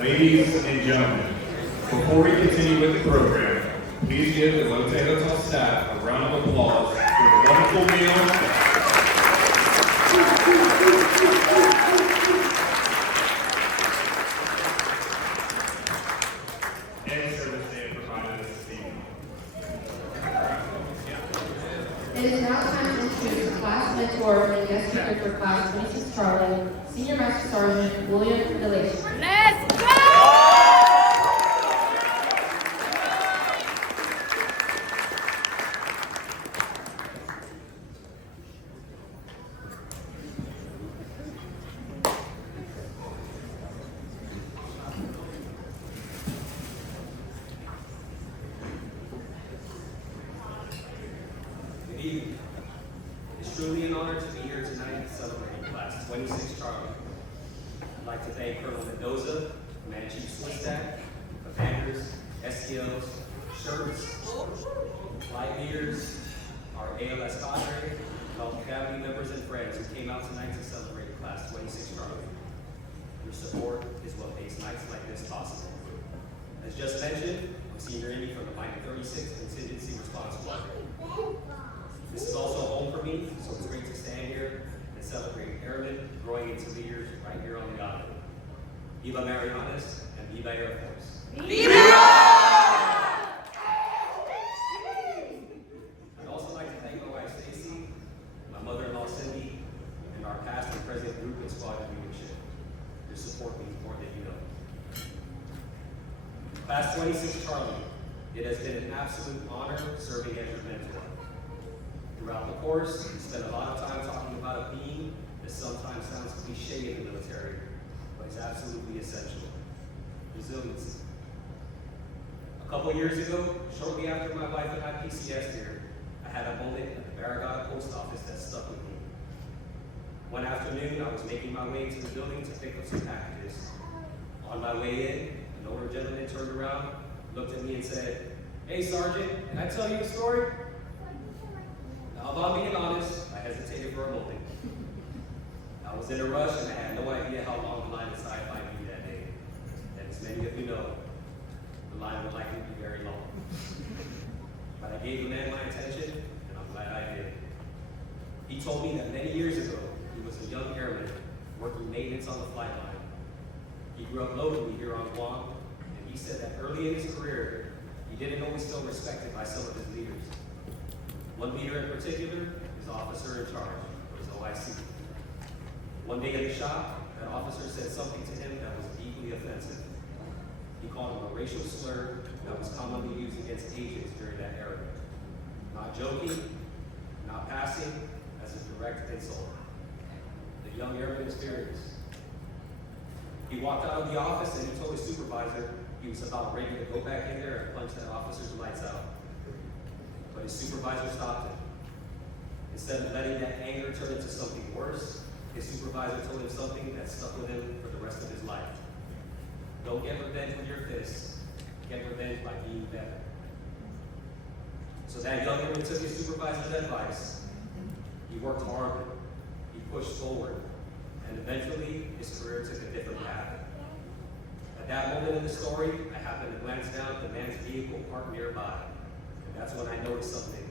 Ladies and gentlemen, before we continue with the program, please give the Lotte Hotel staff a round of applause for the wonderful meal. And service they have provided us this evening. It is now time to introduce the class mentor and guest speaker for class 26 Charlie, Senior Master Sergeant William Collins. Let's go! Good evening. It's truly an honor to be here tonight celebrating Class 26 Charlie. I'd like to thank Colonel Mendoza, Command Chief Swistak, commanders, SEOs, shirts, flight leaders, our ALS cadre, and all the family members and friends who came out tonight to celebrate Class 26 Charlie. Your support is what makes nights like this possible. As just mentioned, I'm Senior Indy from the Mike 36th Contingency Response Squadron. This is also home for me, so it's great to stand here and celebrate airmen growing into leaders right here on the island. Viva Marianas and Viva Air Force. Viva! I'd also like to thank my wife Stacy, my mother-in-law Cindy, and our past and present group and squadron leadership. Your support means more than you know. Class 26 Charlie, it has been an absolute honor serving as your mentor. Throughout the course, we spent a lot of time talking about a theme that sometimes sounds cliche in the military, but is absolutely essential: resiliency. A couple years ago, shortly after my wife and I PCS'd here, I had a moment at the Barragata Post Office that stuck with me. One afternoon, I was making my way to the building to pick up some packages. On my way in, an older gentleman turned around, looked at me and said, "Hey Sergeant, can I tell you a story?" Now, if I'm being honest, I hesitated for a moment. I was in a rush and I had no idea how long the line inside might be that day. And as many of you know, the line would likely be very long. But I gave the man my attention, and I'm glad I did. He told me that many years ago, he was a young airman working maintenance on the flight line. He grew up locally here on Guam, and he said that early in his career, he didn't always feel respected by some of his leaders. One leader in particular is officer in charge, or his OIC. One day in the shop, that officer said something to him that was deeply offensive. He called him a racial slur that was commonly used against Asians during that era. Not joking, not passing, as a direct insult. The young airman was furious. He walked out of the office and he told his supervisor he was about ready to go back in there and punch that officer's lights out. But his supervisor stopped him. Instead of letting that anger turn into something worse, his supervisor told him something that stuck with him for the rest of his life. Don't get revenge with your fists, get revenge by being better. So that young man took his supervisor's advice. He worked hard, he pushed forward, and eventually his career took a different path. At that moment in the story, I happened to glance down at the man's vehicle parked nearby. That's when I noticed something.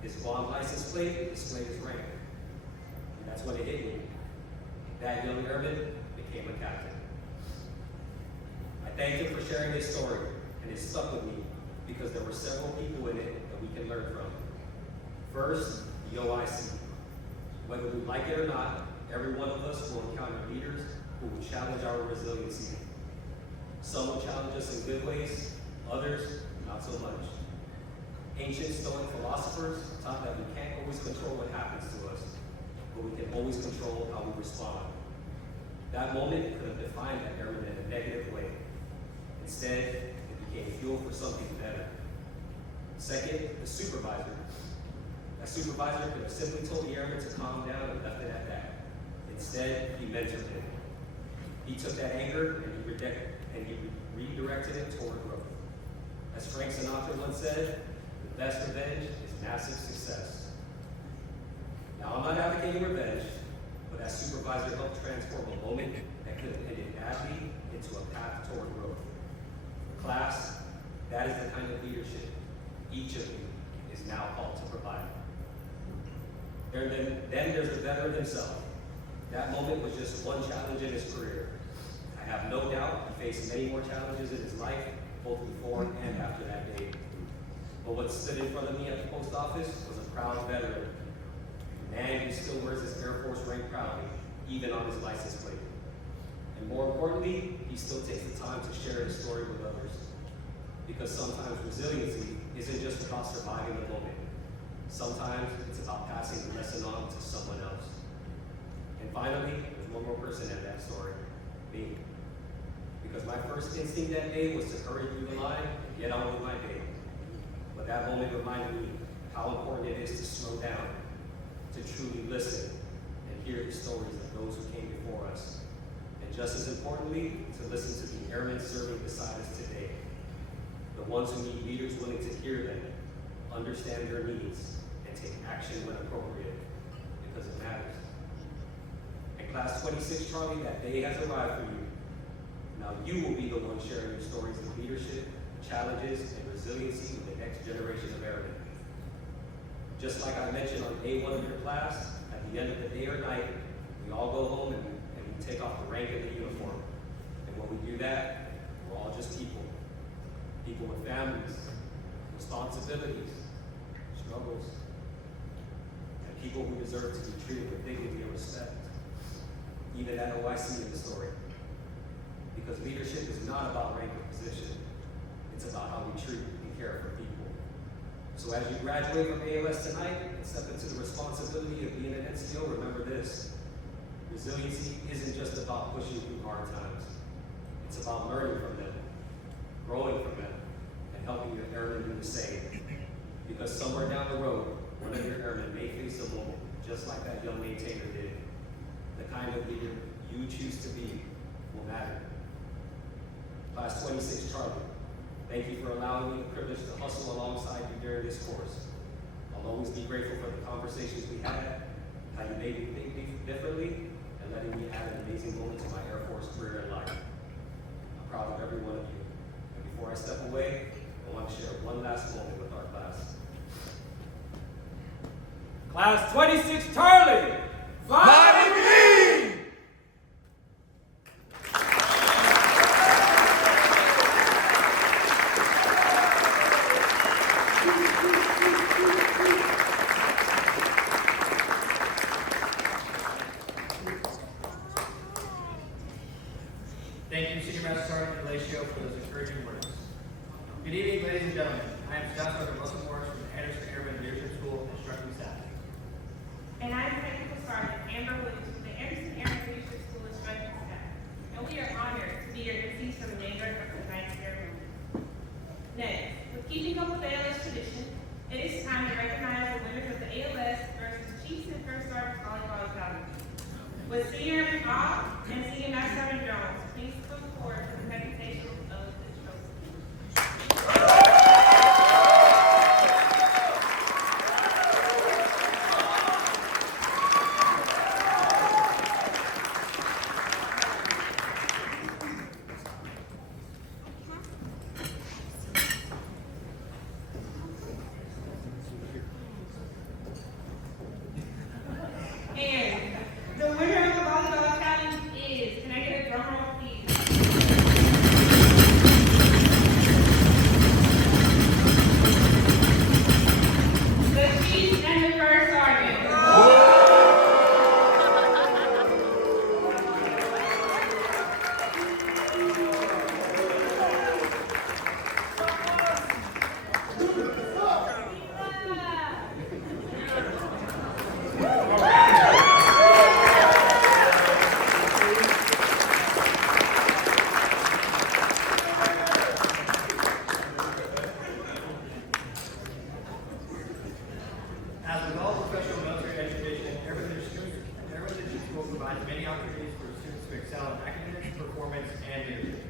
His Guam license plate displayed his rank. And that's when it hit me. That young airman became a captain. I thank him for sharing his story, and it stuck with me because there were several people in it that we can learn from. First, the OIC. Whether we like it or not, every one of us will encounter leaders who will challenge our resiliency. Some will challenge us in good ways, others not so much. Ancient Stoic philosophers taught that we can't always control what happens to us, but we can always control how we respond. That moment could have defined that airman in a negative way. Instead, it became fuel for something better. Second, the supervisor. That supervisor could have simply told the airman to calm down and left it at that. Instead, he mentored him. He took that anger and he redirected it toward growth. As Frank Sinatra once said, the best revenge is massive success. Now, I'm not advocating revenge, but that supervisor helped transform a moment that could have ended badly into a path toward growth. Class, that is the kind of leadership each of you is now called to provide. Then there's the veteran himself. That moment was just one challenge in his career. I have no doubt he faced many more challenges in his life, both before and after that day. But what stood in front of me at the post office was a proud veteran, a man who still wears his Air Force rank proudly, even on his license plate. And more importantly, he still takes the time to share his story with others. Because sometimes resiliency isn't just about surviving the moment. Sometimes it's about passing the lesson on to someone else. And finally, there's one more person in that story, me. Because my first instinct that day was to hurry through the line and get on with my day. But that moment reminded me how important it is to slow down, to truly listen and hear the stories of those who came before us. And just as importantly, to listen to the airmen serving beside us today. The ones who need leaders willing to hear them, understand their needs, and take action when appropriate, because it matters. And Class 26, Charlie, that day has arrived for you. Now you will be the one sharing your stories of leadership, challenges, and resiliency with the next generation of airmen. Just like I mentioned on day one of your class, at the end of the day or night, we all go home and we take off the rank and the uniform. And when we do that, we're all just people. People with families, responsibilities, struggles, and people who deserve to be treated with dignity and respect. Even at OIC in the story. Because leadership is not about rank or position. It's about how we treat and care for people. So as you graduate from ALS tonight and step into the responsibility of being an NCO, remember this. Resiliency isn't just about pushing through hard times. It's about learning from them, growing from them, and helping your airmen do the same. Because somewhere down the road, one of your airmen may face a moment just like that young maintainer did. The kind of leader you choose to be will matter. Class 26, Charlie, thank you for allowing me the privilege to hustle alongside you during this course. I'll always be grateful for the conversations we had, how you made me think differently, and letting me add an amazing moment to my Air Force career and life. I'm proud of every one of you. And before I step away, I want to share one last moment with our class. Class 26, Charlie! Fly with me! Thank you, Senior Master Sergeant Estacio, for those encouraging words. Good evening, ladies and gentlemen. I am Staff Sergeant Russell Morris from the Andersen Airman Leadership School, instructing staff. And I'm Technical Sergeant Amber Williams from the Andersen Airman Leadership School instructing staff. And we are honored to be your MCs for the main director of the 9th Airman. Next, with keeping up with the ALS tradition, it is time to recognize the winners of the ALS versus Chiefs and First Sergeant Volleyball Academy. With Senior Airman Ah and Senior Master Sergeant Jones, please come forward for the presentation of the trophy. And the winner of the volleyball challenge is, can I get a drum roll, please? The Chief and the First Sergeant. As with all professional military education, Airman Leadership School provides many opportunities for students to excel in academics, performance, and leadership.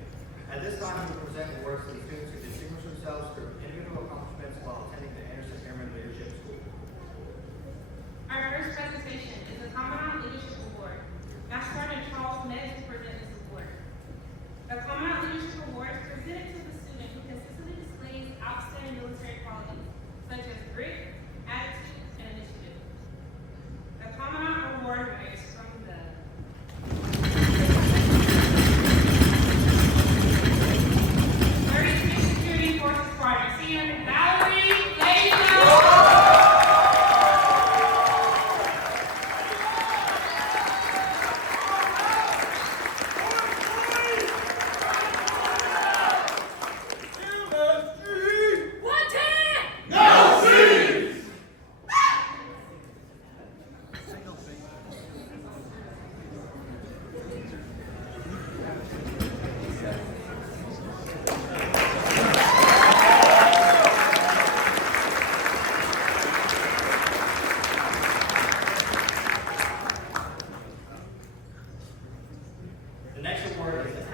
At this time, we will present awards to the students who distinguish themselves through individual accomplishments while attending the Andersen Airman Leadership School. Our first presentation is the Commandant Leadership Award. Master Sergeant Charles Nez will present this award. The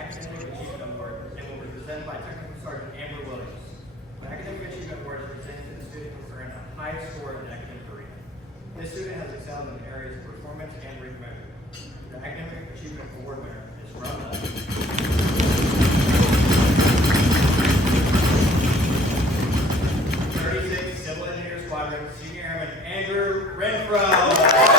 Academic Achievement Award and will be presented by Technical Sergeant Amber Williams. The Academic Achievement Award is presented to the student who earned the highest score in the academic arena. This student has excelled in areas of performance and reading memory. The Academic Achievement Award winner is from the 36th Civil Engineer Squadron, Senior Airman Andrew Renfrow.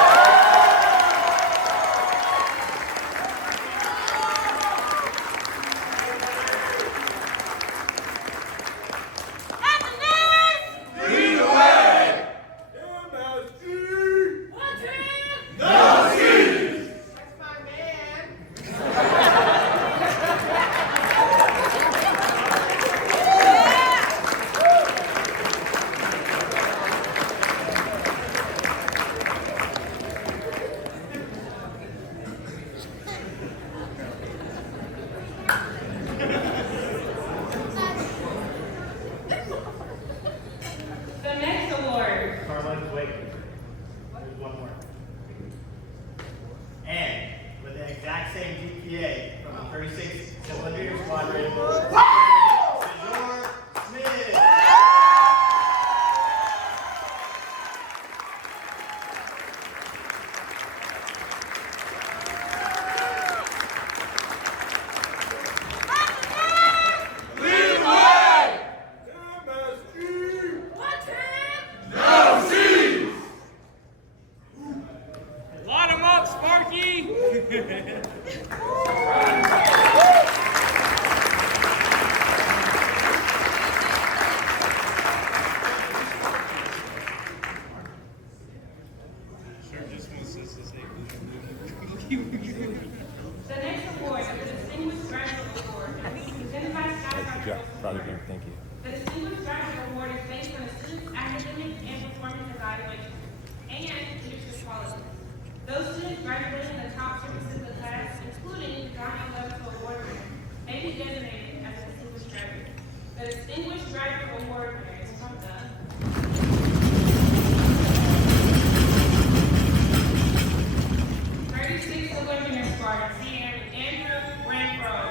Thank you. The Distinguished Graduate Award is based on a student's academic and performance evaluation and leadership qualities. Those students graduating in the top services of the class, including John Level Award winner, may be designated as a distinguished graduate. The Distinguished Graduate Award winner is from the 36th Civil Engineer Squadron, Senior Andrew Renfrow.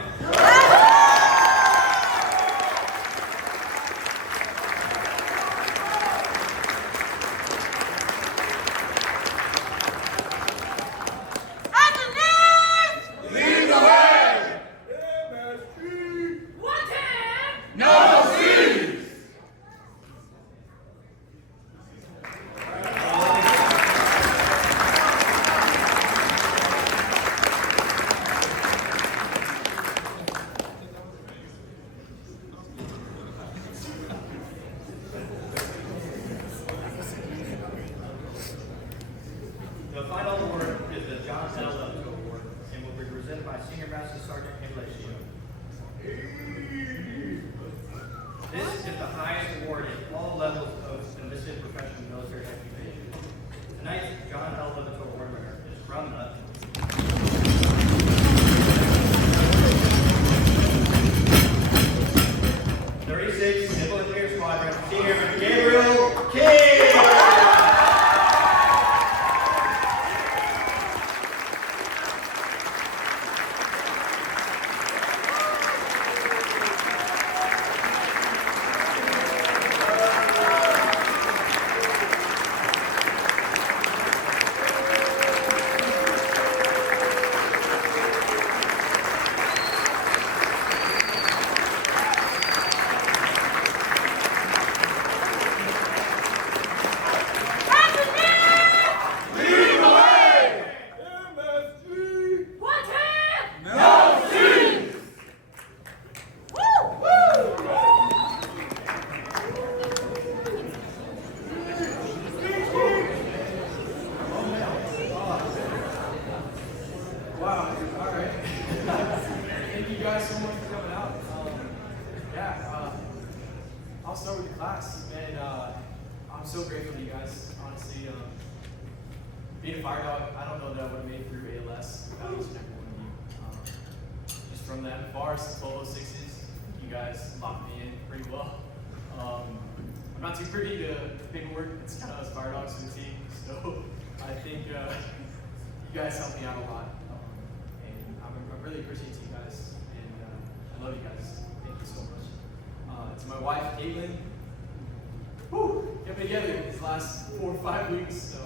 The final award is the John L. Award and will be presented by Senior Master Sergeant Estacio. This is the highest award in all levels of enlisted professional military occupation. Tonight's John L. Award winner is from the 36th Civil Engineer Squadron, Senior Airman Gabriel King. I'll start with the class, and I'm so grateful to you guys, honestly. Being a fire dog, I don't know that I would have made it through ALS without each and every one of you. Just from that far since 1206s, you guys locked me in pretty well. I'm not too privy to paperwork, it's kind of us fire dogs for the team, so I think you guys helped me out a lot. And I really appreciate you guys. And I love you guys. Thank you so much. To my wife, Caitlin. Whew, kept me together these last 4 or 5 weeks. So,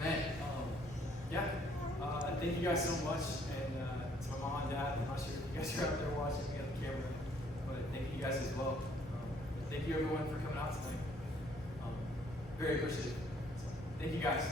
man, yeah. Thank you guys so much. And to my mom and dad, I'm not sure if you guys are out there watching me on the camera, but thank you guys as well. Thank you everyone for coming out tonight. Very appreciative. So, thank you guys.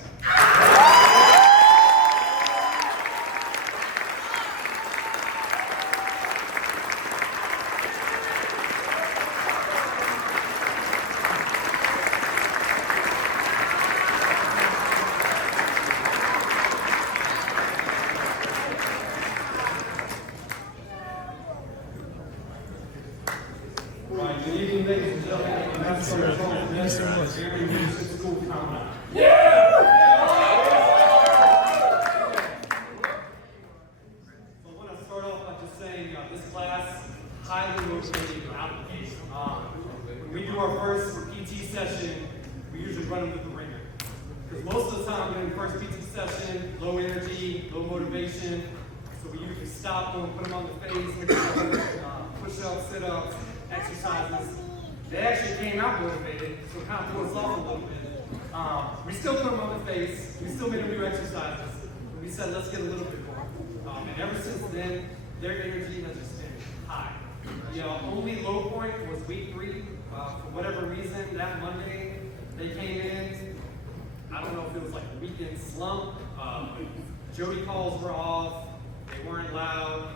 Right, good evening, ladies and gentlemen. And that's our Airman Leadership School Countdown. So I want to start off by just saying this class highly motivated out of the gate. When we do our first PT session, we usually run them through the ringer. Because most of the time during the first PT session, low energy, low motivation. So we usually stop them, put them on the face, push-ups, sit-ups, exercises. They actually came out motivated, so kind of threw us off a little bit. We still put them on the face, we still made them do exercises, but we said let's get a little bit more. And ever since then, their energy has just been high. The only low point was week 3. For whatever reason, that Monday, they came in, I don't know if it was like a weekend slump, Jody calls were off, they weren't loud,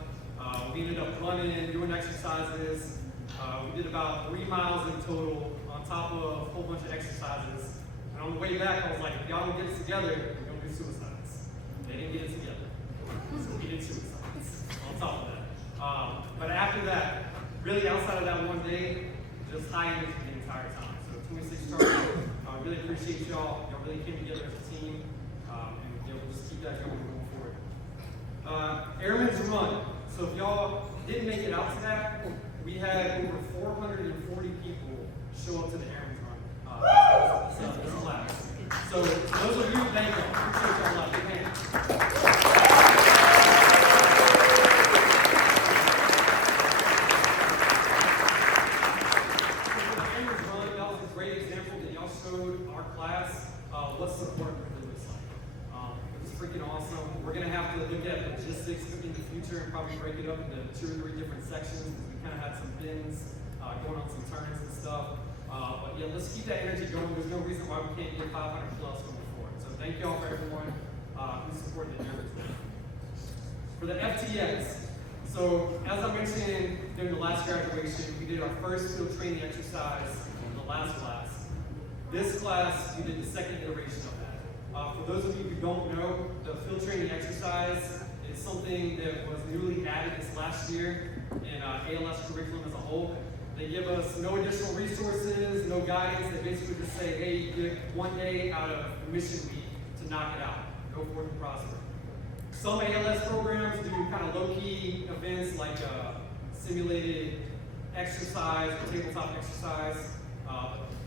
we ended up running, doing exercises. We did about 3 miles in total on top of a whole bunch of exercises. And on the way back, I was like, if y'all don't get us together, we're going to do suicides. They didn't get us together. So we did suicides on top of that. But after that, really outside of that one day, just high energy the entire time. So 26 Charlie, I really appreciate y'all. Y'all really came together as a team. And we'll just keep that going forward. Airman's Run. So if y'all didn't make it out to that, we had over 440 people show up to the Airman's Run this class. So those of you, thank you. Appreciate y'all a lot. Big hands. The Airman's Run, that was a great example that y'all showed our class what support really looks like. It was freaking awesome. We're going to have to look at logistics in the future and probably break it up into 2 or 3 different sections. Kind of had some bins, going on some turns and stuff. But yeah, let's keep that energy going. There's no reason why we can't get 500 plus going forward. So thank y'all for everyone who supported the Airman's Run. For the FTX, so as I mentioned during the last graduation, we did our first field training exercise in the last class. This class, we did the second iteration of that. For those of you who don't know, the field training exercise is something that was newly added this last year in ALS curriculum as a whole. They give us no additional resources, no guidance. They basically just say, hey, you get 1 day out of the mission week to knock it out. Go forth and prosper. Some ALS programs do kind of low-key events like simulated exercise or tabletop exercise.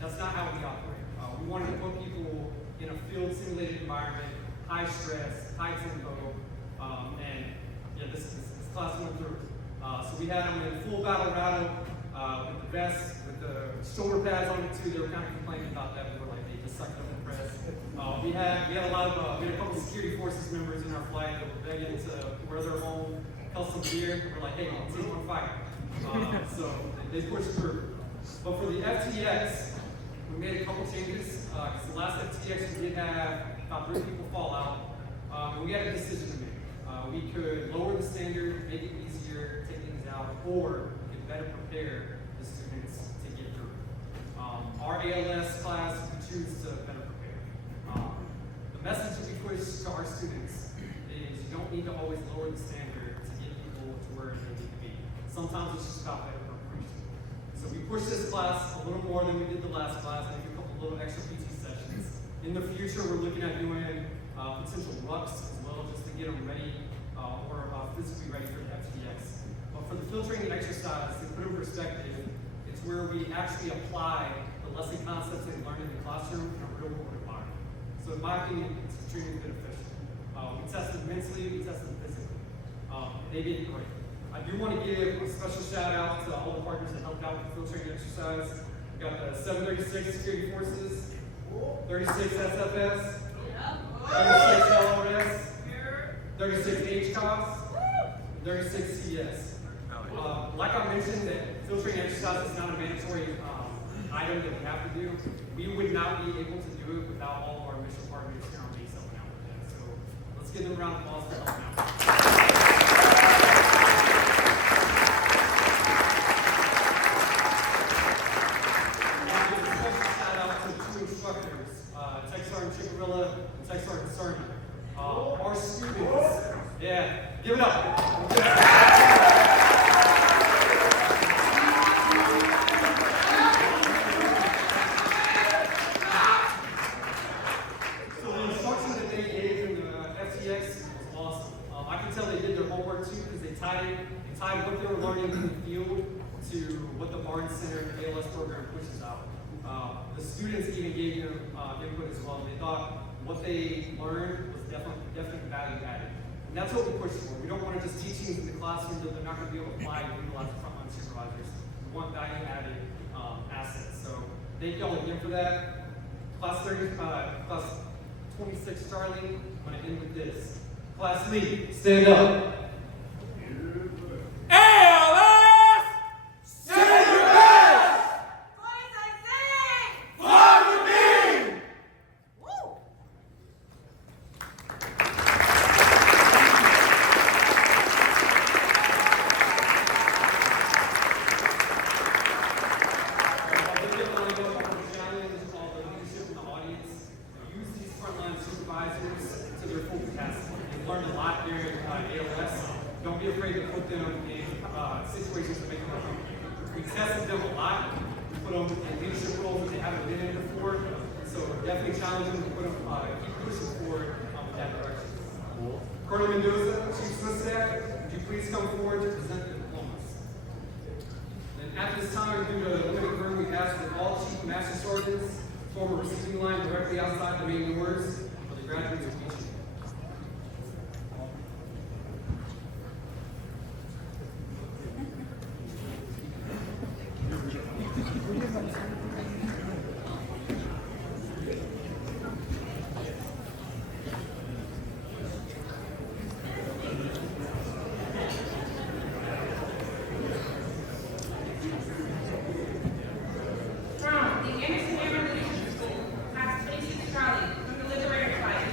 That's not how we operate. We wanted to put people in a field simulated environment, high stress, high tempo, and yeah, this class went through. So we had them in full battle rattle with the vest, with the shoulder pads on it too. They were kind of complaining about that. We were like, they just sucked up the press. We had a couple of security forces members in our flight that were begging to wear their own custom gear. We're like, hey, let's see one fight. So they pushed through. But for the FTX, we made a couple changes. Because the last FTX we did have about 3 people fall out. And we had a decision to make. We could lower the standard, make it easier, take things out, or we could better prepare the students to get through. Our ALS class, we choose to better prepare. The message that we push to our students is you don't need to always lower the standard to get people to where they need to be. Sometimes it's just about better preparation. So we push this class a little more than we did the last class, maybe a couple little extra PT sessions. In the future, we're looking at doing potential rucks as well, just to get them ready, or physically ready for the FTX. But for the field training exercise, to put in perspective, it's where we actually apply the lesson concepts that we learned in the classroom in a real world environment. So in my opinion, it's extremely beneficial. We tested mentally, we tested physically. They did great. I do want to give a special shout out to all the partners that helped out with the field training exercise. We got the 736 Security Forces, 36 SFS, 36 LRS, 36 HCOS, 36 CS. Like I mentioned, that field training exercise is not a mandatory item that we have to do. We would not be able to do it without all of our mission partners here on base helping out with that. So let's give them a round of applause for helping out. And a special shout out to the two instructors, Tech Sergeant Chicarilla and Tech Sergeant Sermon. Our students, yeah, give it up. Tied what they were learning in the field to what the Barnes Center ALS program pushes out. The students even gave them input as well. They thought what they learned was definitely value added. And that's what we push for. We don't want to just teach things in the classroom that they're not going to be able to apply and utilize the frontline supervisors. We want value added assets. So thank y'all again for that. Class 26 Charlie, I'm going to end with this. Class lead, stand up. ALS! Send your best! Boys, I sing! Fly with me! Woo! Use these frontline supervisors to their full capacity. They've learned a lot during ALS. Don't be afraid to put them in situations that make them uncomfortable. We tested them a lot. We put them in leadership roles that they haven't been in before. So definitely challenge them to put them, keep pushing forward in that direction. Colonel Mendoza, Chief Swiss Staff, would you please come forward to present the diplomas? And at this time, due to the limited room, we ask that all Chief Master Sergeants form a receiving line directly outside the main doors for the graduates of each. From the Andersen Leadership School, Class 26 Charlie, from the Liberators Flight,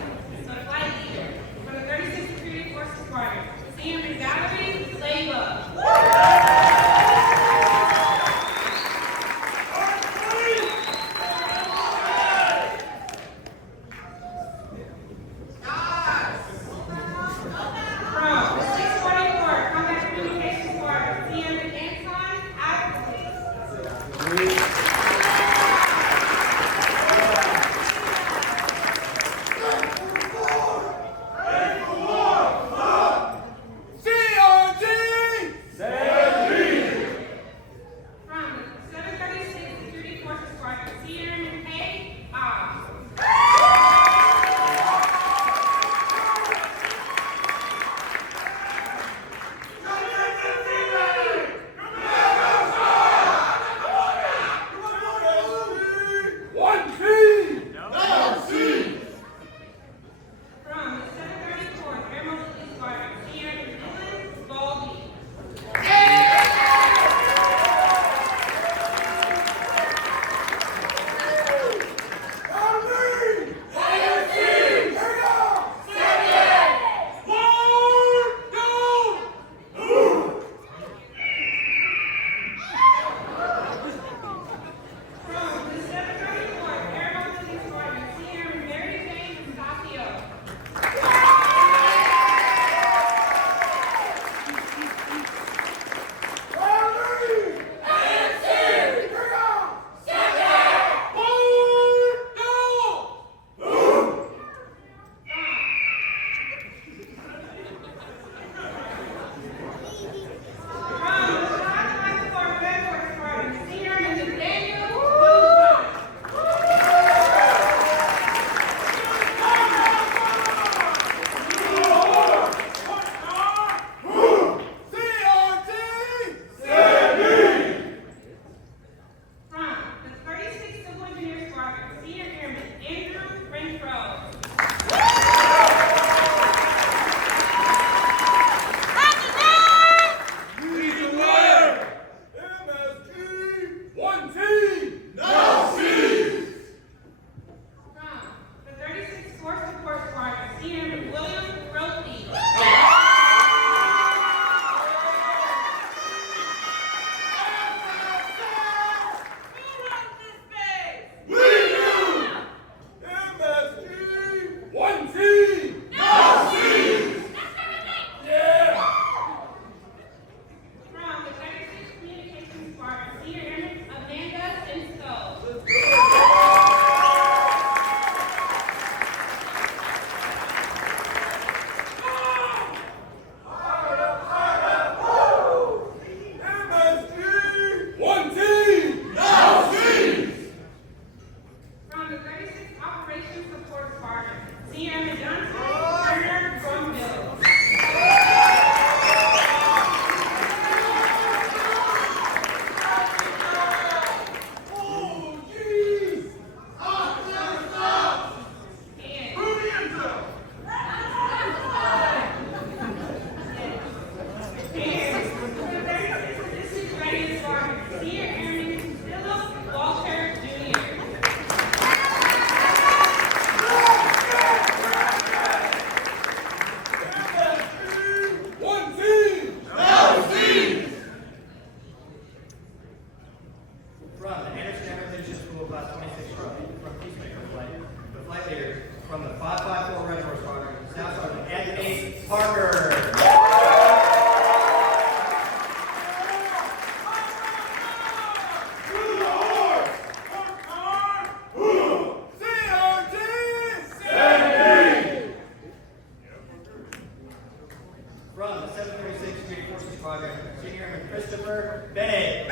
Squadron, Senior Airman Christopher Bennett.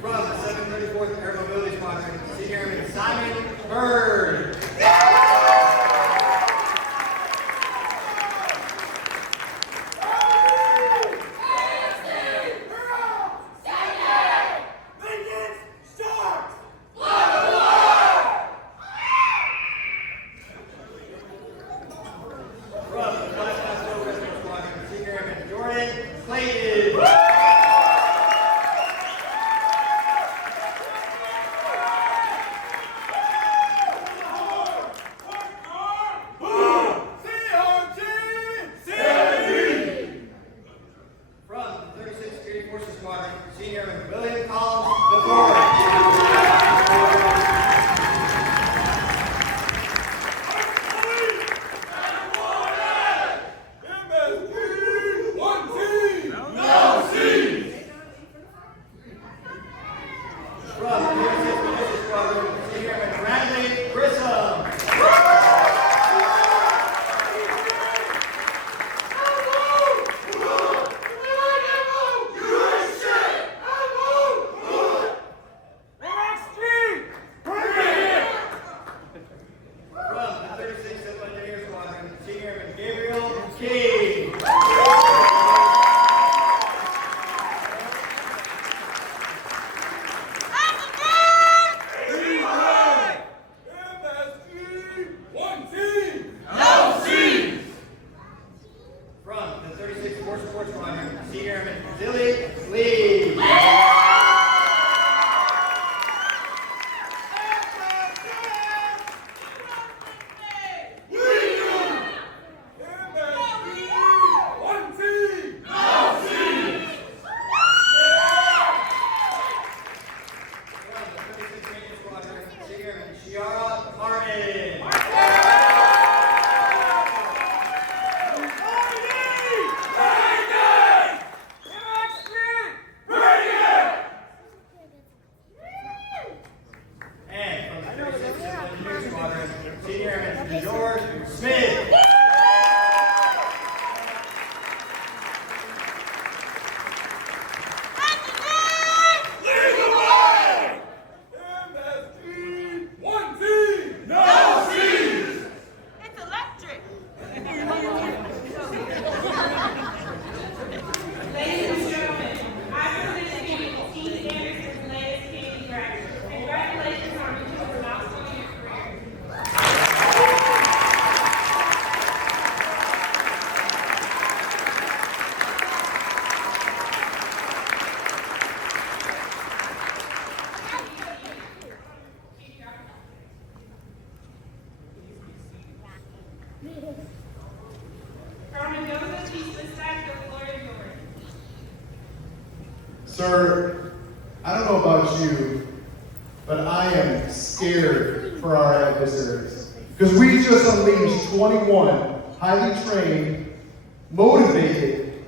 From the 734th Air Mobility Squadron, Senior Airman Simon Byrd. From the 554 Rescue Squadron, Senior Airman Jordyn Clayton. From the 36th Security Forces Squadron, Senior Airman William Collins, From the 36th Militia Squadron, Senior Airman Bradley Grissom. From the 36th Civil Engineer Squadron, Senior Airman Gabriel King. From the 36th Force Support Squadron, Senior Airman Zili Li. From the 36th Ranger Squadron, Senior Airman SrA Martin. And from the 36th Civil Engineer Squadron, Senior Airman Dejour Smith. It's electric. Ladies and gentlemen, I present to you Team Andersen's latest candy graduate. Congratulations on reaching a milestone in your career. From Mendoza, Peacemakers Flight, the floor is yours. Sir, I don't know about you, but I am scared for our adversaries. Because we just unleashed 21 highly trained, motivated,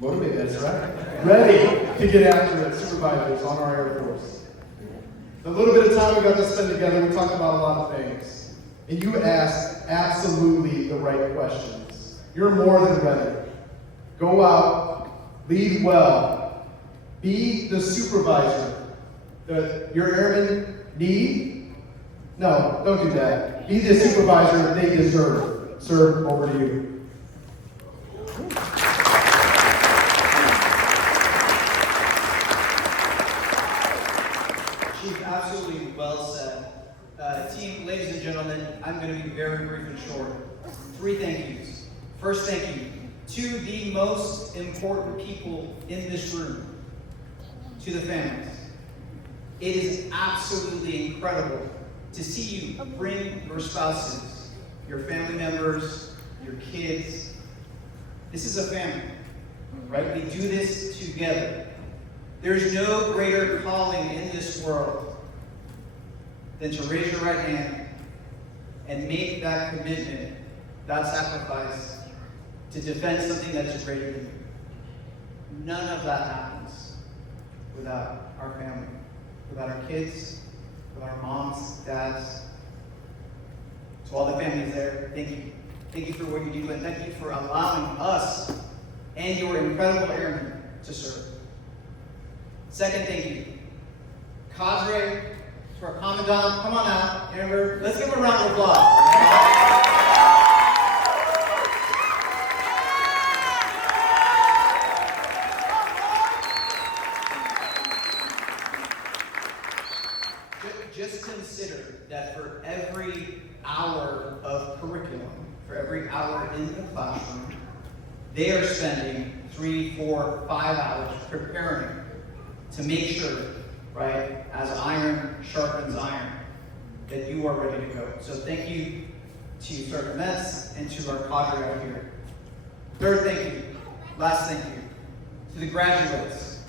that's right, ready to get after it supervisors on our Air Force. The little bit of time we got to spend together, we talked about a lot of things. And you asked absolutely the right questions. You're more than ready. Go out, lead well, be the supervisor that your airmen need. No, don't do that. Be the supervisor they deserve. Sir, over to you. Chief, absolutely well said. Team, ladies and gentlemen, I'm going to be very brief and short. 3 thank yous. First thank you to the most important people in this room, to the families. It is absolutely incredible to see you bring your spouses, your family members, your kids. This is a family, right? We do this together. There's no greater calling in this world than to raise your right hand and make that commitment, that sacrifice to defend something that's greater than you. None of that happens without our family, without our kids, without our moms, dads. To all the families there, thank you. Thank you for what you do, and thank you for allowing us and your incredible airmen to serve. Second, thank you. Cadre, to our Commandant, come on out, Amber. Let's give him a round of applause. Just consider that for every hour of curriculum, for every hour in the classroom, they are spending 3, 4, 5 hours preparing to make sure, right, as iron sharpens iron, that you are ready to go. So thank you to Sergeant Metz and to our cadre out here. Third thank you, last thank you, to the graduates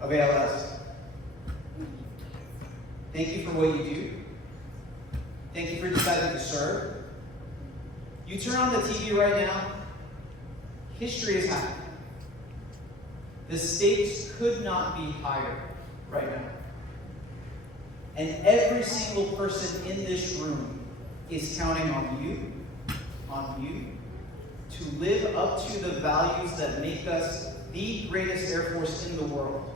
of ALS. Thank you for what you do. Thank you for deciding to serve. You turn on the TV right now, history is happening. The stakes could not be higher right now. And every single person in this room is counting on you, to live up to the values that make us the greatest Air Force in the world,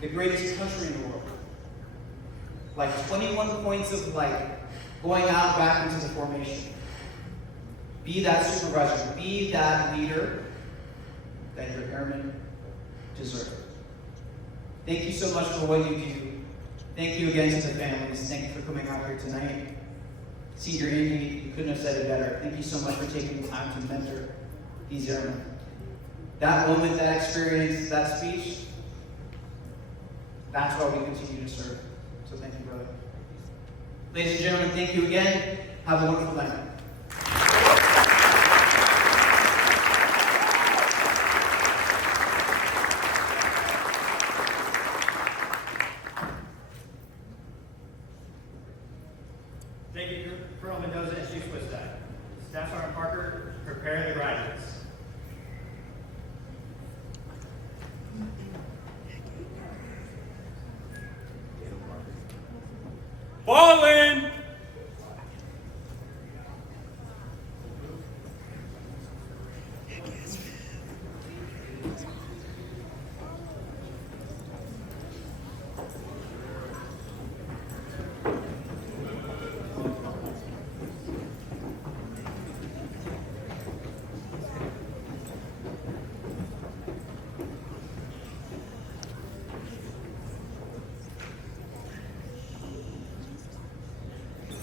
the greatest country in the world. Like 21 points of light going out back into the formation. Be that supervisor, be that leader that your airmen deserve. Thank you so much for what you do. Thank you again to the families. Thank you for coming out here tonight. Senior Andy, you couldn't have said it better. Thank you so much for taking the time to mentor these airmen. That moment, that experience, that speech, that's why we continue to serve. So thank you, brother. Ladies and gentlemen, thank you again. Have a wonderful night. Thank you, Colonel Mendoza and Chief Swistak. Staff Sergeant Parker, prepare the graduates. Fall in!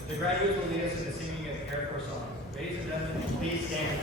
The graduates will lead us in the singing of the Air Force song. Ladies and gentlemen, please stand.